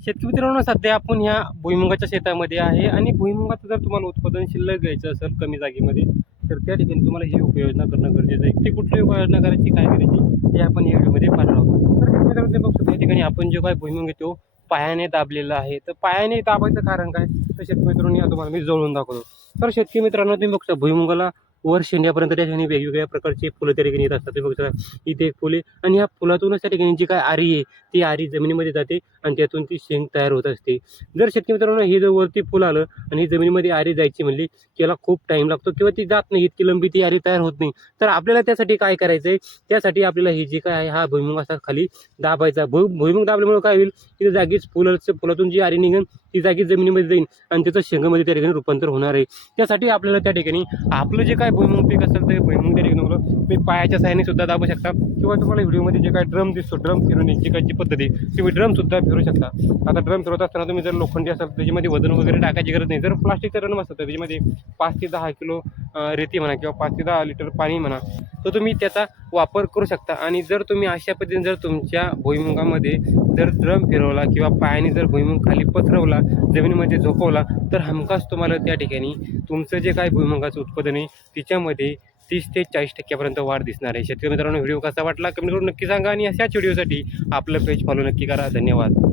शेतकरी मित्रांनो सध्या आपण ह्या भुईमुगाच्या शेतामध्ये आहे आणि भुईमुगाचं जर तुम्हाला उत्पादन शिल्लक घ्यायचं असेल कमी जागेमध्ये तर त्या ठिकाणी तुम्हाला ही उपाययोजना करणं गरजेचं आहे. ती कुठली उपाययोजना करायची काय करायची हे आपण या व्हिडिओमध्ये पाहणार आहोत. तर मित्रांनो बघतो या ठिकाणी आपण जो काय भुईमुग घेतो पायाने दाबलेला आहे. तर पायाने दाबायचं कारण काय? तर शेतकरी मित्रांनी तुम्हाला मी जवळून दाखवतो. तर शेतकरी मित्रांनो तुम्ही बघतो भुईमुगाला वर शेंड्यापर्यंत त्या ठिकाणी वेगवेगळ्या प्रकारचे फुलं त्या ठिकाणी येत असतात. तुम्ही बघू शकता इथे एक फुले आणि ह्या फुलातूनच त्या ठिकाणी जी काय आरी आहे ती आरी जमिनीमध्ये जाते आणि त्यातून ती शेंग तयार होत असते. जर शेतकरी मित्रांनो हे जर वरती फुलं आलं आणि जमिनीमध्ये आरी जायची म्हणली त्याला खूप टाईम लागतो किंवा ती जात नाही इतकी लंबी ती आरी तयार होत नाही तर आपल्याला त्यासाठी काय करायचं आहे त्यासाठी आपल्याला हे जी काय आहे हा भुईमुग असा खाली दाबायचा. भुई भुईमुग दाबल्यामुळे काय होईल? की जागीच फुलाचं फुलातून जी आरी निघेल ती जागी जमिनीमध्ये जाईल आणि त्याचं शेंगामध्ये त्या ठिकाणी रूपांतर होणार आहे. त्यासाठी आपल्याला त्या ठिकाणी आपलं जे काय भुईमुग पीक असेल तर भुईमुग तरी घेऊन मी पायाच्या साह्याने सुद्धा दाबू शकता. किंवा तुम्हाला व्हिडिओमध्ये जे काय ड्रम दिसतो ड्रम फिरवण्याची काय पद्धत आहे तुम्ही ड्रमसुद्धा फिरू शकता. आता ड्रम फिरवत असताना तुम्ही जर लोखंडी असाल त्याच्यामध्ये वजन वगैरे टाकायची गरज नाही. जर प्लास्टिकचा ड्रम असतं त्याच्यामध्ये पाच ते दहा किलो रेती म्हणा किंवा पाच ते दहा लिटर पाणी म्हणा तर तुम्ही त्याचा वापर करू शकता. आणि जर तुम्ही अशा पद्धतीने जर तुमच्या भुईमुगामध्ये जर ड्रम फिरवला किंवा पायाने जर भुईमुग खाली पसरवला जमिनीमध्ये झोपवला तर हमखास तुम्हाला त्या ठिकाणी तुमचं जे काय भुईमुगाचं उत्पादन आहे तिच्यामध्ये तीस ते चाळीस टक्क्यापर्यंत वाढ दिसणार आहे. शेतकरी मित्रांनो व्हिडिओ कसा वाटला कमेंट करून नक्की सांगा आणि अशाच व्हिडिओसाठी आपलं पेज फॉलो नक्की करा. धन्यवाद.